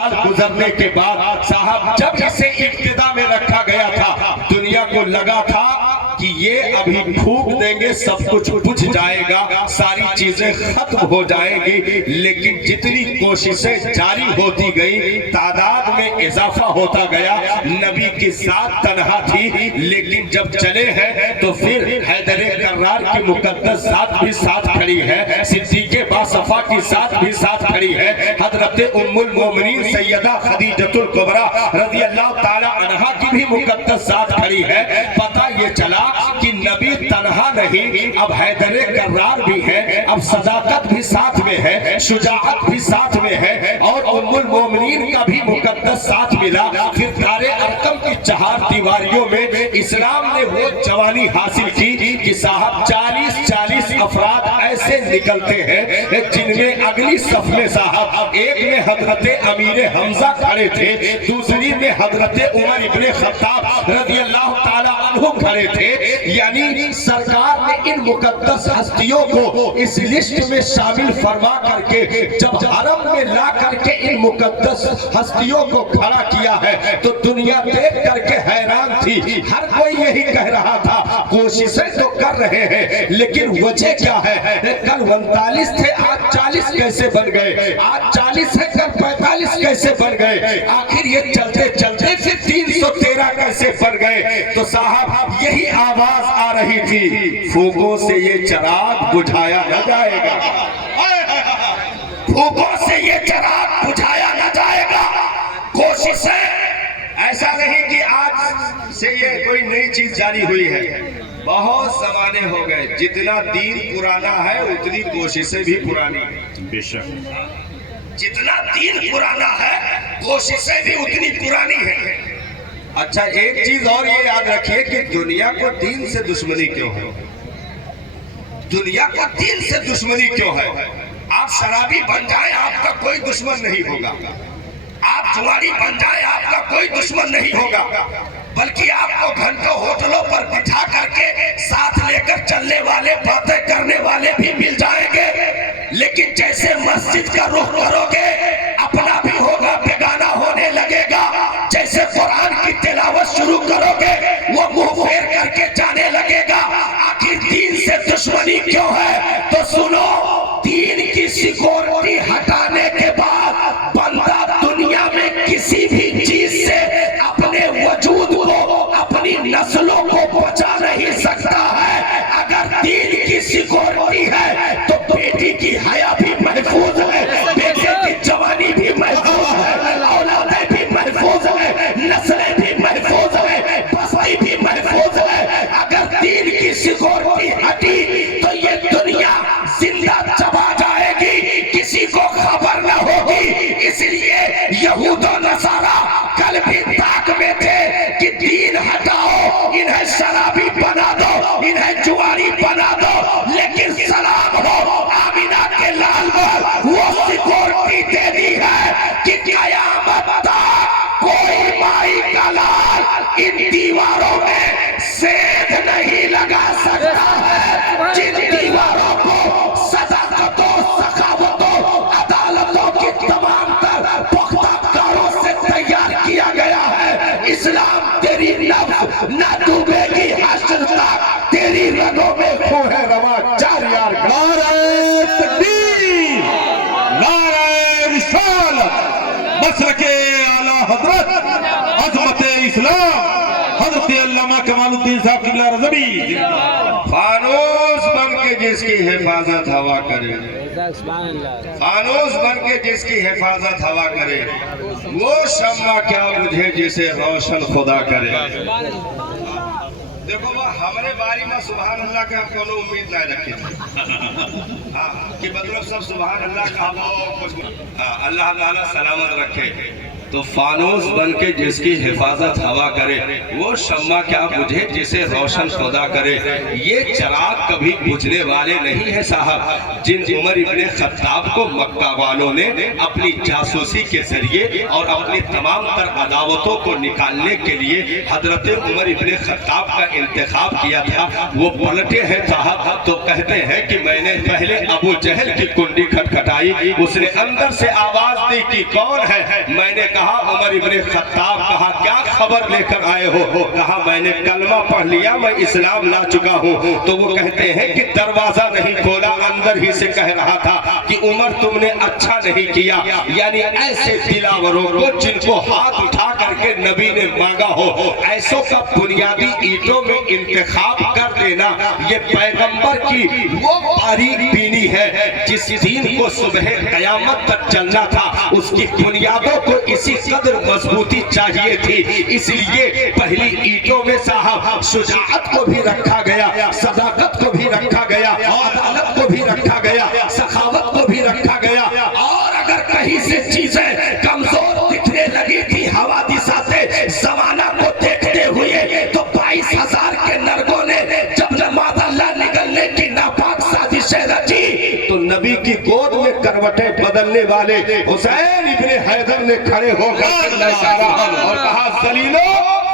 سال گزرنے کے بعد صاحب جب اسے ابتدا میں رکھا گیا تھا دنیا کو لگا تھا کہ یہ ابھی پھونک دیں گے سب کچھ بجھ جائے گا، ساری چیزیں ختم ہو جائیں گی، لیکن جتنی کوششیں جاری ہوتی گئی تعداد میں اضافہ ہوتا گیا۔ نبی کی ذات تنہا تھی لیکن جب چلے ہیں تو پھر حیدر کرار کی مقدس ذات بھی ساتھ کھڑی ہے، صدیق باصفا کی ذات بھی ساتھ کھڑی ہے، حضرت ام المومنین سیدہ خدیجۃ الکبریٰ رضی اللہ تعالی عنہا کی بھی مقدس ذات کھڑی ہے۔ پتہ یہ چلا کہ نبی تنہا نہیں، اب حیدر کرار بھی ہے، اب صداقت بھی ساتھ میں ہے، شجاعت بھی ساتھ میں ہے، اور ام المومنین کا بھی مقدس ساتھ ملا۔ پھر دار ارقم کی چہار دیواریوں میں اسلام نے وہ جوانی حاصل کی کہ صاحب 40 افراد ایسے نکلتے ہیں جن میں اگلی صف میں صاحب ایک میں حضرت امیر حمزہ کھڑے تھے، دوسری میں حضرت عمر ابن خطاب رضی اللہ تعالی عنہ کھڑے تھے۔ یعنی سرکار نے ان مقدس ہستیوں کو اس لسٹ میں شامل فرما کر کے جب حرم میں لا کر کے ان مقدس ہستیوں کو کھڑا کیا ہے تو دنیا دیکھ کر کے حیران تھی۔ ہر کوئی یہی کہہ رہا تھا کوششیں تو کر رہے ہیں لیکن وجہ کیا ہے؟ کل 39 تھے آج 40 کیسے بن گئے، آج 40 ہے کل 45 کیسے بن گئے، آخر یہ چلتے چلتے پھر 313 کیسے بن گئے؟ تو صاحب یہی آواز آ رہی تھی، پھوکوں سے یہ چراغ بجھایا نہ جائے گا، پھوکوں سے یہ چراغ بجھایا نہ جائے گا۔ کوششیں ایسا نہیں کہ آج سے یہ کوئی نئی چیز جاری ہوئی ہے، بہت زمانے ہو گئے، جتنا دین پرانا ہے اتنی کوششیں بھی پرانی ہیں، بے شک جتنا دین پرانا ہے کوششیں بھی اتنی پرانی ہیں۔ اچھا ایک چیز اور یہ یاد رکھیے کہ دنیا کو دین سے دشمنی کیوں ہے؟ دنیا کو دین سے دشمنی کیوں ہے؟ آپ شرابی بن جائیں آپ کا کوئی دشمن نہیں ہوگا، آپ جواری بن جائیں آپ کا کوئی دشمن نہیں ہوگا، بلکہ آپ کو گھنٹوں ہوٹلوں پر بٹھا کر کے ساتھ لے کر چلنے والے باتیں کرنے والے بھی مل جائیں گے، لیکن جیسے مسجد کا رخ کرو گے اپنا بھی ہوگا بیگانہ ہونے لگے گا، جیسے قرآن کی تلاوت شروع کرو گے وہ منہ پھیر کر کے جانے لگے گا۔ آخر دین سے دشمنی کیوں ہے؟ تو سنو، دین کی سیکورٹی ہٹانے کے بعد بندہ دنیا میں کسی بھی چیز سے اپنے وجود کو اپنی نسلوں کو بچا نہیں سکتا ہے۔ اگر دین کی سیکورٹی ہے تو بیٹی کی حیا بھی محفوظ ہے، بیٹے کی جوانی بھی محفوظ ہے، اولادیں بھی محفوظ ہے، نسلیں بھی محفوظ ہے، بستی بھی محفوظ ہے۔ اگر دین کی سیکورٹی ہٹی تو یہ دنیا زندہ چبا جائے گی، کسی کو خبر نہ ہوگی۔ اس لیے یہود و نصارہ کل بھی طاق میں تھے کہ دین ہٹاؤ، انہیں شرابی بنا دو، انہیں جواری بنا دو، لیکن سلام ہو آمینہ کے لال پر وہ سیکورٹی دے دی ہے کہ قیامت تک کوئی مائی کا لال ان دیواروں میں سید نہیں لگا سکتا ہے۔ جن دیواروں کو صداقتوں، سخاوتوں، عدالتوں کی تمام تر پختہ کاروں سے تیار کیا گیا ہے، اسلام تیری نفس نہ ڈوبے گی، حشر تک تیری رگوں میں خون رواں جاری۔ نعرہ تکبیر، نعرہ رسالت، مسلک اعلیٰ حضرت عظمت اسلام حضرت علامہ کمال الدین صاحب قبلہ رضوی، فانوس بن کے جس کی حفاظت ہوا کرے، فانوس بن کے جس کی حفاظت ہوا کرے، وہ شمع کیا بجھے جسے روشن خدا کرے۔ دیکھو وہ ہمارے باری میں سبحان اللہ کے ہم کو امید نہ رکھے کہ مطلب سب سبحان اللہ کا ہو، اللہ تعالیٰ سلامت رکھے۔ تو فانوس بن کے جس کی حفاظت ہوا کرے وہ شمع کیا بجھے جسے روشن خدا کرے. یہ چراغ کبھی بجھنے والے نہیں ہیں صاحب جن عمر ابن خطاب کو مکہ والوں نے اپنی جاسوسی کے ذریعے اور اپنی تمام تر عداوتوں کو نکالنے کے لیے حضرت عمر ابن خطاب کا انتخاب کیا تھا. وہ پلٹے ہیں صاحب تو کہتے ہیں کہ میں نے پہلے ابو جہل کی کنڈی کھٹکھٹائی, اس نے اندر سے آواز دی کہ کون ہے. میں نے کہا عمر ابن خطاب. کہا کیا خبر لے کر آئے ہو. کہا میں نے کلمہ پڑھ لیا, میں اسلام لا چکا ہوں. تو وہ کہتے ہیں کہ دروازہ نہیں کھولا, اندر ہی سے کہہ رہا تھا کہ عمر تم نے اچھا نہیں کیا. یعنی ایسے دلاوروں کو جن کو ہاتھ اٹھا کر کے نبی نے مانگا ہو, ایسوں کا بنیادی اینٹوں میں انتخاب کر دینا یہ پیغمبر کی وہ باریک بینی ہے جس دین کو صبح قیامت تک چلنا تھا. اس کی بنیادوں کو اسی قدر مضبوطی چاہیے تھی. اس لیے پہلی اینٹوں میں صاحب شجاعت کو بھی رکھا گیا, صداقت کو بھی رکھا گیا, عدالت کو بھی رکھا گیا, سخاوت کو بھی رکھا گیا. اور اگر کہیں سے چیزیں کمزور دکھنے لگی تھی حوادثات زمانہ کو دیکھتے ہوئے تو 22,000 کے نرگوں نے جب نماز اللہ نگلنے کی ناپاک سازشیں رچی تو نبی کی گود میں کروٹیں بدلنے والے حسین ابن حیدر نے کھڑے ہو کر اور کہا ذلیلو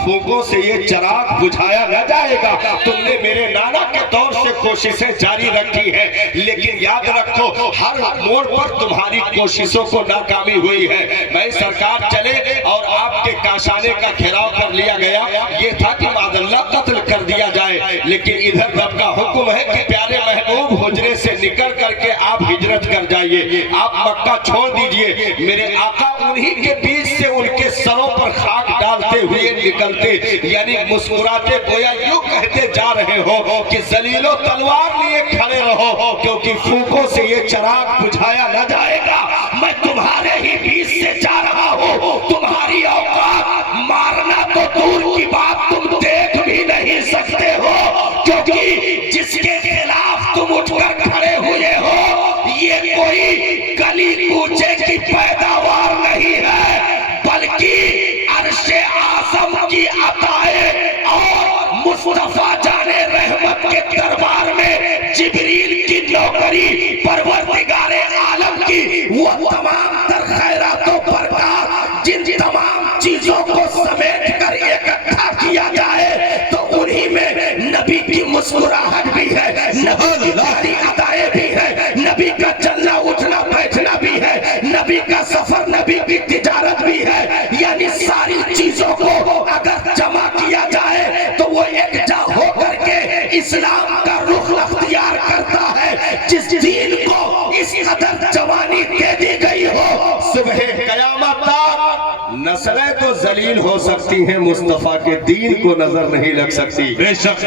پھونکوں سے یہ چراغ بجھایا نہ جائے گا. تم نے میرے نانا کے دور سے کوششیں جاری رکھی ہیں لیکن یاد رکھو ہر موڑ پر تمہاری کوششوں کو ناکامی ہوئی ہے. میں سرکار چلے اور آپ کے کاشانے کا گھیراؤ کر لیا گیا, یہ تھا کہ معاذ اللہ قتل کر دیا جائے. لیکن ادھر رب کا حکم ہے کہ پیارے محبوب حجرے سے نکل کر کے آپ ہجرت کر جائیے, آپ مکہ چھوڑ دیجئے. میرے آقا انہی کے بیچ سے ان کے سروں پر خاک ڈالتے ہوئے نکلتے یعنی مسکراتے گویا یوں کہتے جا رہے ہو کہ ذلیلو تلوار لیے کھڑے رہو کیونکہ پھونکوں سے یہ چراغ بجھایا نہ جائے گا. میں تمہارے ہی بیچ سے جا رہا ہوں, تمہاری اوقات مارنا تو دور کی بات تم دیکھ بھی نہیں سکتے ہو کیونکہ جس کے خلاف تم اٹھ کر کھڑے ہوئے ہو یہ کوئی گلی کوچے کی پیداوار نہیں ہے بلکہ عرش اعظم کی عطائے اور مصطفیٰ جان رحمت کے دربار میں جبریل کی نوکری پروردگار عالم کی وہ تمام تر خیرات و برکات جن تمام چیزوں کو سمیٹ کر اکٹھا کیا جائے تو انہی میں نبی کی مسکراہٹ بھی ہے, نبی کی عطائیں بھی ہے, نبی کا چلنا اٹھنا بیٹھنا بھی ہے, نبی کا سفر, نبی کی تجارت بھی ہے. یعنی ساری چیزوں کو اگر جمع کیا جائے تو وہ ایک جا ہو کر کے اسلام کا رخ اختیار کرتا ہے جس دین کو اس قدر جوانی دے دی گئی ہو. صبح قیامت تک نسلیں تو ذلیل ہو سکتی ہیں, مصطفیٰ کے دین کو نظر نہیں لگ سکتی. بے شک.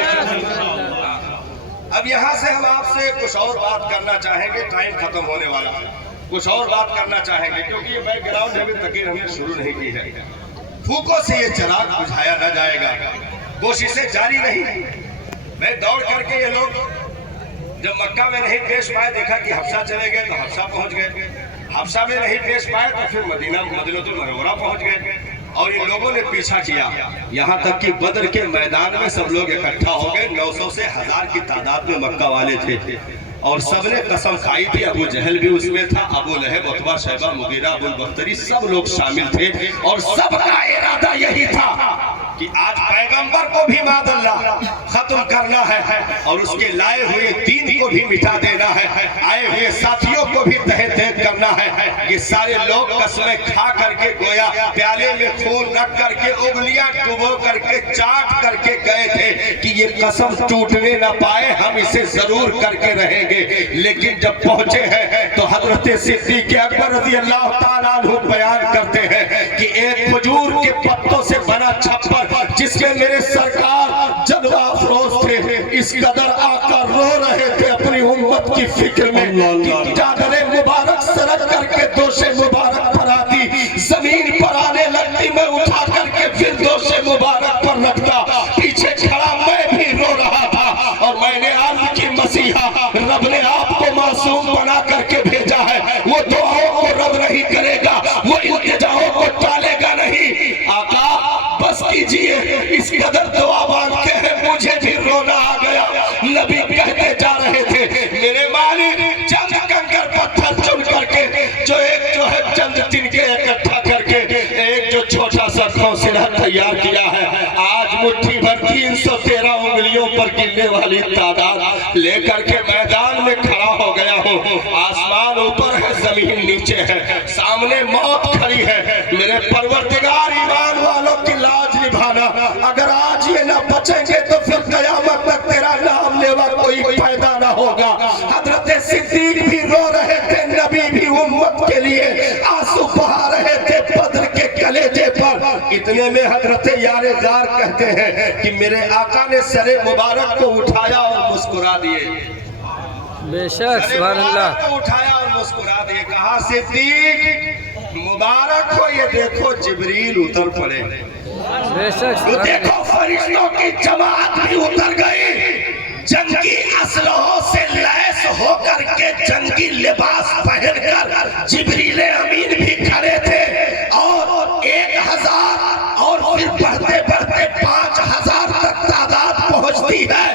اب یہاں سے ہم آپ سے کچھ اور بات کرنا چاہیں گے, ٹائم ختم ہونے والا ہے. کچھ اور بات کرنا چاہیں گے کیونکہ یہ بیک گراؤنڈ ابھی تک ہم نے شروع نہیں کی ہے. پھونکوں سے یہ چراغ بجھایا نہ جائے گا, کوششیں جاری نہیں. میں دوڑ کر کے یہ لوگ جب مکہ میں نہیں پیش پائے دیکھا کہ حبشہ چلے گئے تو حبشہ پہنچ گئے, حبشہ میں نہیں پیش پائے تو پھر مدینہ مدینۃ المنورہ پہنچ گئے اور ان لوگوں نے پیچھا کیا یہاں تک کہ بدر کے میدان میں سب لوگ اکٹھا ہو گئے. 900 سے 1000 کی تعداد میں مکہ والے تھے اور سب نے قسم کھائی تھی. ابو جہل بھی اس میں تھا, ابو لہب, عتبہ, شیبہ, مغیرہ, ابو البختری, سب لوگ شامل تھے اور سب کا ارادہ یہی تھا کہ آج پیغمبر کو بھی معاذ اللہ ختم کرنا ہے اور اس کے لائے ہوئے دین کو بھی مٹا دینا ہے, آئے ہوئے ساتھیوں کو بھی تہہ تہہ کرنا ہے. یہ سارے لوگ قسمیں کھا کر کے گویا پیالے میں خون رکھ کر کے انگلیاں ڈبو کر کے چاٹ کر کے گئے تھے کہ یہ قسم ٹوٹنے نہ پائے, ہم اسے ضرور کر کے رہیں گے. لیکن جب پہنچے ہیں تو حضرت صدیق اکبر رضی اللہ تعالیٰ عنہ بیان کرتے ہیں کہ ایک کھجور کے پتوں سے بنا چھپر جس میں میرے سرکار جلوہ افروز تھے, اس قدر آقا رو رہے تھے اپنی امت کی فکر میں کہ چادر مبارک سرک کر کے دوش مبارک پر آتی, زمین پر آنے لگتی, میں اٹھا کر کے پھر دوش مبارک پر رکھتا. پیچھے کھڑا میں بھی رو رہا تھا اور میں نے عرض کی مسیحا رب نے آپ کو معصوم بنا کر کے بھیجا ہے, وہ دعاؤں کو رد نہیں کرے گا, وہ التجاؤں کو ٹالے گا نیچے ہے, سامنے موت کھڑی ہے. میرے پروردگار ایمان والوں کی لاج نبھانا, اگر آج یہ نہ بچیں گے تو پھر قیامت تک تیرا نام لیوا کوئی پیدا نہ ہوگا. حضرت صدیق بھی رو رہے تھے, نبی بھی امت کے لیے آنسو بہا رہے تھے بدر کے کلیجے پر. اتنے میں حضرت یار غار کہتے ہیں کہ میرے آقا نے سر مبارک کو اٹھایا اور مسکرا دیے. بے شک سبحان اللہ. کو اٹھایا اور مسکرا دیے, کہا صدیق مبارک ہو, یہ دیکھو جبریل اتر پڑے. بے شک تو دیکھو فرشتوں کی جماعت بھی اتر گئی, جنگی اسلحوں سے لیس ہو کر کے, جنگی لباس پہن کر جبریل امین بھی کھڑے تھے. اور 1000 اور پھر بڑھتے بڑھتے 5000 تک تعداد پہنچتی ہے.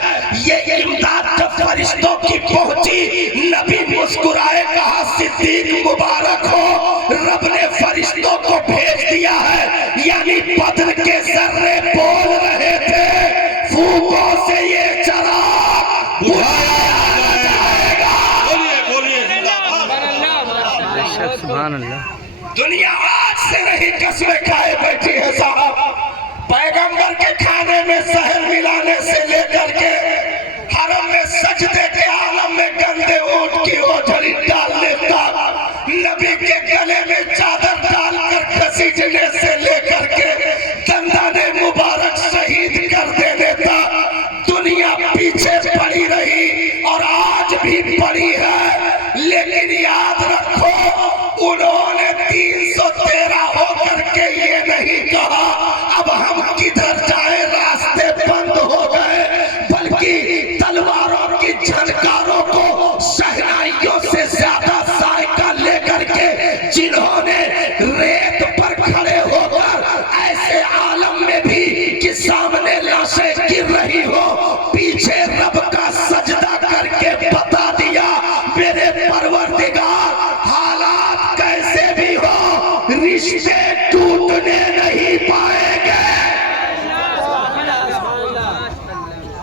یہ امداد جب فرشتوں کی پہنچی, نبی مسکرائے, کہا صدیق مبارک ہو, رب نے فرشتوں کو بھیج دیا ہے. یعنی بدر کے ذرے بول رہے تھے, پھوکوں سے یہ چراغ بجھایا جائے گا. بے شک سبحان اللہ. دنیا آج سے نہیں قسمیں کھائے بیٹھی ہے صاحب. پیغمبر کے کھانے میں زہر ملانے سے لے کر کے حرم میں سجدے کے عالم میں گندے اونٹ کی اوجھڑی ڈالنے تک, نبی کے گلے میں چادر ڈال کر گھسیٹنے سے لے کر کے دندان مبارک شہید کر دینے تک دنیا پیچھے پڑی رہی اور آج بھی پڑی ہے. لیکن یاد رکھو, انہوں نے 313 ہو کر کے یہ نہیں کہا اب ہم کدھر جائیں, راستے بند ہو گئے, بلکہ تلواروں کی جھنکاروں کو شہنائیوں سے زیادہ ذائقہ لے کر کے, جنہوں نے ریت پر کھڑے ہو کر ایسے عالم میں بھی کہ سامنے لاشیں گر رہی ہو, پیچھے رب کا سجدہ کر کے بتا دیا, میرے پروردگار حالات کیسے بھی ہو رشتے ٹوٹنے نہیں پائیں گے.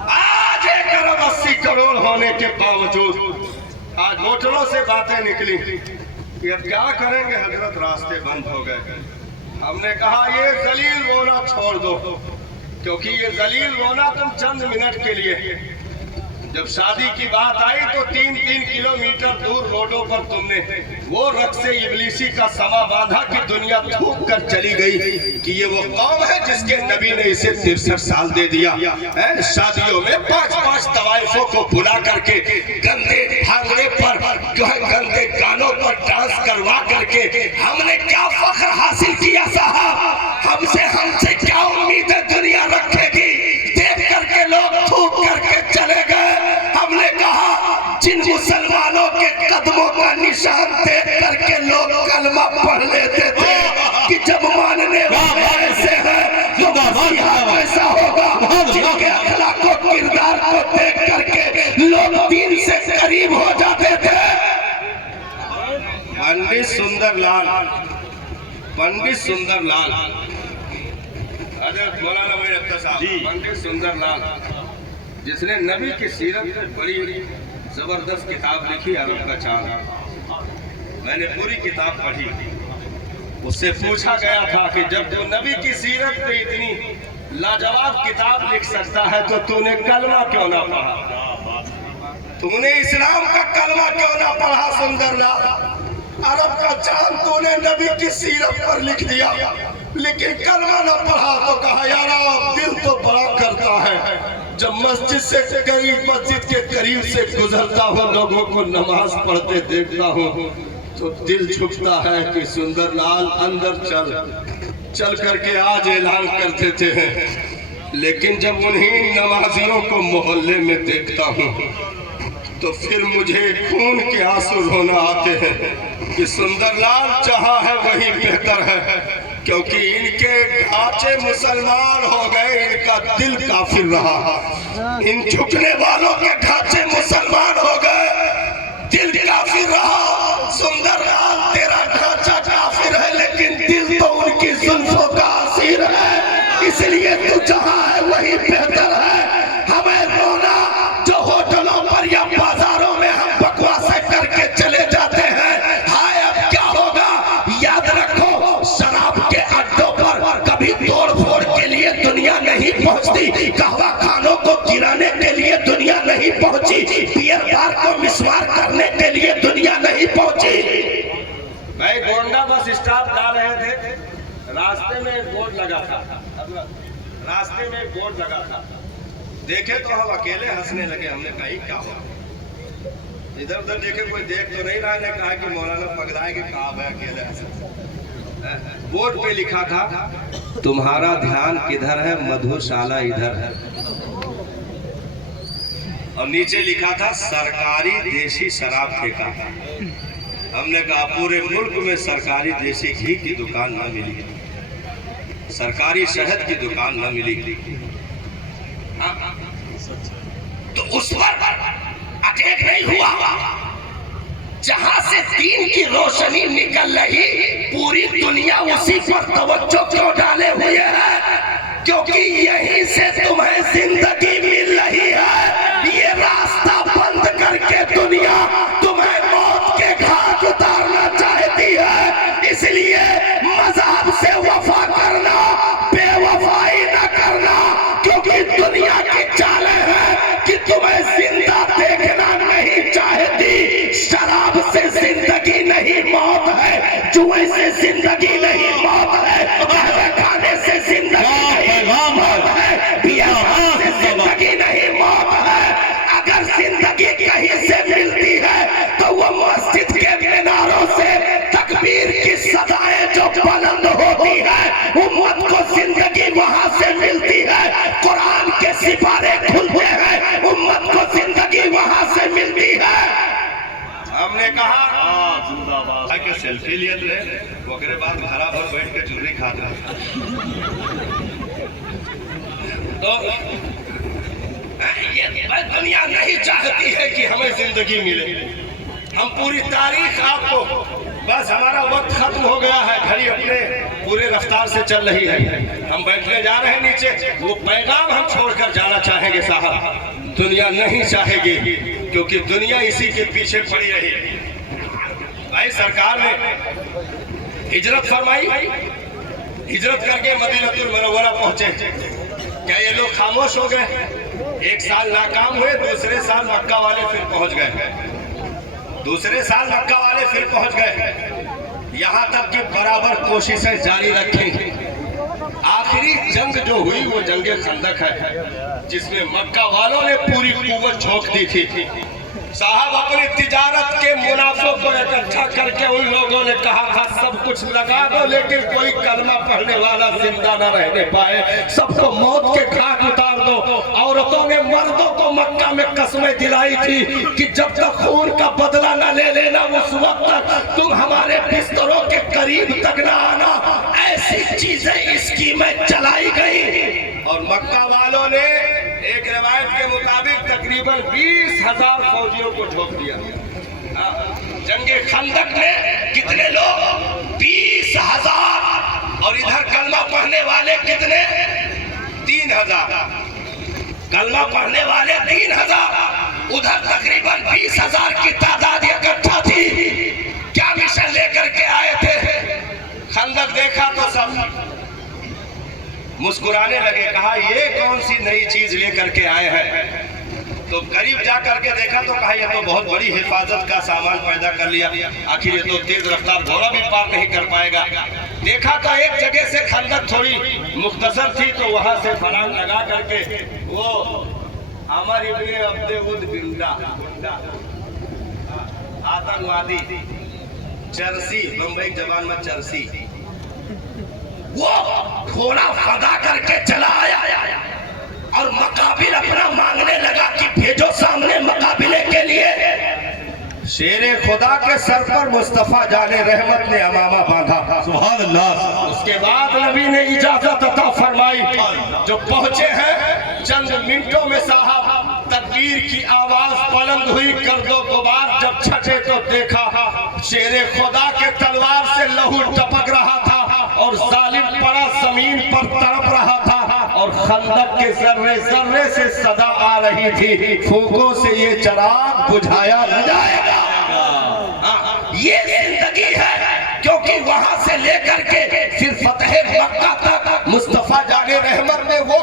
آج 1.80 کروڑ ہونے کے باوجود آج موٹروں سے باتیں نکلی کہ اب کیا کریں گے حضرت, راستے بند ہو گئے. ہم نے کہا یہ ذلیل رونا چھوڑ دو, کیونکہ یہ ذلیل رونا تم چند منٹ کے لیے, جب شادی کی بات آئی تو 3-3 کلومیٹر دور روڈوں پر تم نے وہ رقص ابلیسی کا سما باندھا کہ دنیا تھوک کر چلی گئی کہ یہ وہ قوم ہے جس کے نبی نے اسے 63 سال دے دیا. شادیوں میں 5-5 طوائفوں کو بلا کر کے گندے بھانگڑے پر جو ہے گندے گانوں پر ڈانس کروا کر کے ہم نے کیا فخر حاصل کیا صاحب, ہم سے کیا امیدیں دنیا رکھے گی. دیکھ کر کے لوگ تھوک کر کے چلے گئے. ہم نے کہا جن مسلمانوں کے قدموں کا نشان دیکھ کر کے لوگ کلمہ پڑھ لیتے تھے کہ جب ماننے والے ایسے ہیں تو مسیحا ایسا ہوگا, جن کے اخلاق و کردار کو دیکھ کر کے لوگ دین سے قریب ہو جاتے تھے. پنڈت سندر لال حضرت مولانا میرے صاحب, پنڈت سندر لال جس نے نبی کی سیرت میں بڑی زبردست کتاب لکھی عرب کا چاند. میں نے پوری کتاب پڑھی. اس سے پوچھا گیا تھا کہ جب تو نبی کی سیرت میں اتنی لاجواب کتاب لکھ سکتا ہے تو تو نے کلمہ کیوں نہ پڑھا, تو نے اسلام کا کلمہ کیوں نہ پڑھا. سندر لال, عرب کا چاند تو نے نبی کی سیرت پر لکھ دیا لیکن کلمہ نہ پڑھا. تو کہا یار آپ دل تو بڑا کرتا ہے, جب مسجد کے قریب سے گزرتا ہوں, لوگوں کو نماز پڑھتے دیکھتا ہوں تو دل جھکتا ہے کہ سندر لال اندر چل کر کے آج اعلان کرتے تھے, لیکن جب انہیں نمازیوں کو محلے میں دیکھتا ہوں تو پھر مجھے خون کے آنسو رونا آتے ہیں کہ سندر لال جہاں ہے وہی بہتر ہے, کیونکہ ان کے ڈھانچے مسلمان ہو گئے, ان کا دل کافر رہا. ان جھکنے والوں کے ڈھانچے مسلمان ہو گئے, دل کافر رہا. سندر لال تیرا ڈھانچہ کافر ہے لیکن دل تو ان کی زلفوں کا اسیر ہے, اس لیے تو جہاں ہے وہی بہتر ہے. ہمیں رونا جو ہوٹلوں پر یا بازاروں میں ہم بکواسیں کر کے چلے جاتے ہیں, ہائے اب کیا نہیں پہنچی، بیئر بار کو مسمار کرنے کے لیے دنیا نہیں پہنچی۔ بھائی گونڈا بس اسٹاپ جا رہے تھے، راستے میں ایک بورڈ لگا تھا، راستے میں ایک بورڈ لگا تھا، دیکھے تو ہم اکیلے ہنسنے لگے۔ ہم نے کہا یہ کیا ہوا، ادھر ادھر دیکھے کوئی دیکھ تو نہیں رہا، نے کہا کہ مولانا پگلائے کہ کہا ہے اکیلے ہنسنے۔ بورڈ پہ لکھا تھا تمہارا دھیان کدھر ہے، مدھو شالہ ادھر ہے، اور نیچے لکھا تھا سرکاری دیسی شراب ٹھیکا۔ ہم نے کہا پورے ملک میں سرکاری دیسی گھی کی دکان نہ ملی، سرکاری شہد کی دکان نہ ملی، تو اس پر اٹیک نہیں ہوا۔ جہاں سے دین کی روشنی نکل رہی، پوری دنیا اسی پر توجہ کیوں ڈالے ہوئے ہے؟ کیونکہ یہیں سے تمہیں زندگی مل رہی ہے۔ یہ راستہ بند کر کے دنیا تمہیں موت کے گھاٹ اتارنا چاہتی ہے۔ اس لیے مذہب سے وفا کرنا، بے وفائی نہ کرنا، کیونکہ دنیا کی چالیں ہیں کہ تمہیں زندہ دیکھنا نہیں چاہتی۔ شراب سے زندگی نہیں موت ہے، جوئے سے زندگی نہیں موت ہے، قہوہ کھانے سے زندگی نہیں موت ہے، بیئر سے زندگی نہیں موت ہے۔ اگر زندگی کہیں سے ملتی ہے تو وہ مسجد کے میناروں سے تکبیر کی صدائیں جو بلند ہوتی ہے، امت کو زندگی وہاں سے ملتی ہے۔ قرآن کے سپارے کھلتے ہیں، امت کو زندگی وہاں سے ملتی ہے۔ ہم نے کہا کہ سیلفی لیے تھے، وکرے بعد گھرا پر بیٹھ کے چوری کھا رہا تو یہ دنیا نہیں چاہتی ہے کہ ہمیں زندگی ملے۔ ہم پوری تاریخ آپ کو، بس ہمارا وقت ختم ہو گیا ہے، گھڑی اپنے پورے رفتار سے چل رہی ہے، ہم بیٹھنے جا رہے ہیں نیچے۔ وہ پیغام ہم چھوڑ کر جانا چاہیں گے صاحب، دنیا نہیں چاہے گی، کیونکہ دنیا اسی کے پیچھے پڑی رہی۔ بھائی سرکار نے ہجرت فرمائی، ہجرت کر کے مدینہ المنورہ پہنچے۔ کیا یہ لوگ خاموش ہو گئے؟ ایک سال ناکام ہوئے، دوسرے سال مکہ والے پھر پہنچ گئے، دوسرے سال مکہ والے پھر پہنچ گئے، یہاں تک کہ برابر کوششیں جاری رکھیں۔ آخری جنگ جو ہوئی وہ جنگ خندق ہے، جس میں مکہ والوں نے پوری قوت جھونک دی تھی۔ صاحب اپنی تجارت کے منافع کو اکٹھا کر کے ان لوگوں نے کہا تھا سب کچھ لگا دو، لیکن کوئی کلمہ پڑھنے والا زندہ نہ رہنے پائے، سب کو موت کے گھاٹ اتار دو۔ عورتوں نے مردوں کو مکہ میں قسمیں دلائی تھی کہ جب تک خون کا بدلہ نہ لے لینا، اس وقت تک تم ہمارے بستروں کے قریب تک نہ آنا۔ ایسی چیزیں اسکیمیں چلائی گئی، اور مکہ والوں نے ایک روایت کے مطابق تقریباً 20,000 فوجیوں کو جھونک دیا۔ جنگ خندق میں کتنے لوگ؟ 20,000، اور ادھر کلمہ پڑھنے والے کتنے؟ 3,000۔ کلمہ پڑھنے والے 3,000، ادھر تقریباً 20,000 کی تعداد اکٹھا تھی۔ کیا مشن لے کر کے آئے تھے؟ خندق دیکھا تو سب مسکرانے لگے، کہا یہ کون سی نئی چیز لے کر کے آئے ہیں؟ تو قریب جا کر کے دیکھا تو کہا یہ تو بہت بڑی حفاظت کا سامان پیدا کر لیا، آخر یہ تو تیز رفتار گھوڑا بھی پار نہیں کر پائے گا۔ دیکھا تو ایک جگہ سے خندق تھوڑی مختصر تھی، تو وہاں سے فران لگا کر کے وہ عمر ابن عبد ود گنڈا، آتنوادی، چرسی، بمبئی زبان میں چرسی، وہ گھوڑا فدا کر کے چلا آیا اور مقابل اپنا مانگنے لگا کہ بھیجو سامنے مقابلے کے لیے۔ شیر خدا کے سر پر مصطفیٰ جان رحمت نے امامہ باندھا، سبحان اللہ۔ اس کے بعد نبی نے اجازت عطا فرمائی، جو پہنچے ہیں چند منٹوں میں صاحب تکبیر کی آواز بلند ہوئی، گرد و غبار جب چھٹے تو دیکھا شیر خدا کے تلوار سے لہو ٹپک رہا تھا، اور ظالم پڑا زمین پر تڑپ رہا تھا، اور خندق کے ذرے ذرے سے صدا آ رہی تھی، پھونکوں سے یہ چراغ بجھایا نہ جائے گا۔ یہ زندگی ہے، کیونکہ وہاں سے لے کر کے پھر فتح مکہ تک مصطفیٰ جان رحمت نے وہ